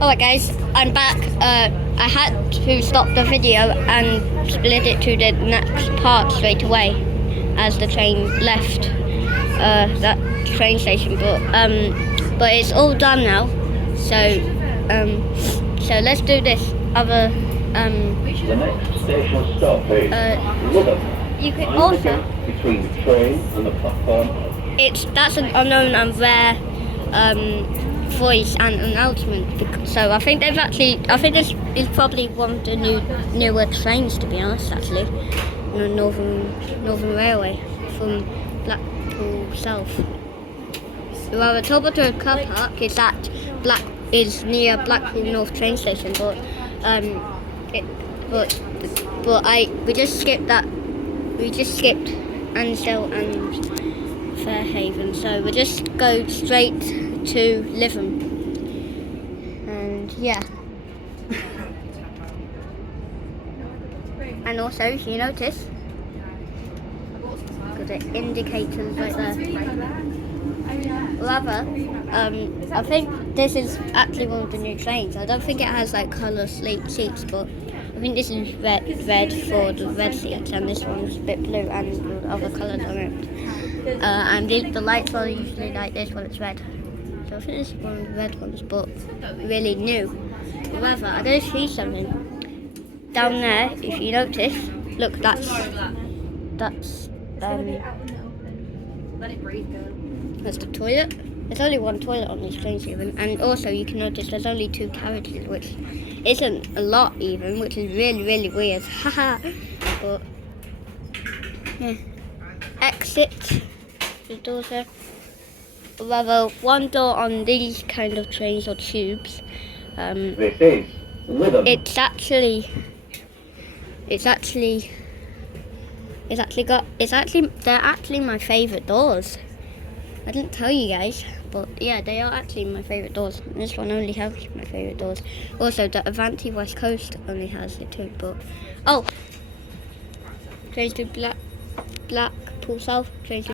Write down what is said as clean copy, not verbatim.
Alright guys, I'm back. I had to stop the video and split it to the next part straight away as the train left that train station, but it's all done now. So let's do this other The next station stop is Hoover. you can also Between the train and the platform. that's an unknown and rare voice and announcement. So I think this is probably one of the newer trains, to be honest. Actually, Northern Railway from Blackpool South. Well, the Toberton car park is near Blackpool North train station, we just skipped that. We just skipped Ansdale and Fairhaven, so we'll just go straight to Lytham. And yeah. And also, if you notice, got the indicators right there. Rather, I think this is actually one of the new trains. I don't think it has like colour seats, but I think this is red for the red seats, and this one's a bit blue and other colours on it. And the lights are usually like this when it's red. So I think this is one of the red ones, but really new. However, I do see something down there. If you notice, look, that's the toilet. There's only one toilet on these trains even, and also you can notice there's only 2 carriages, which isn't a lot even, which is really weird. Haha. But yeah. Exit. The doors there. Rather, one door on these kind of trains or tubes. This is Lytham. They're actually my favourite doors. I didn't tell you guys, but yeah, they are actually my favourite doors. And this one only has my favourite doors. Also, the Avanti West Coast only has it too, but trains to Blackpool South, trains to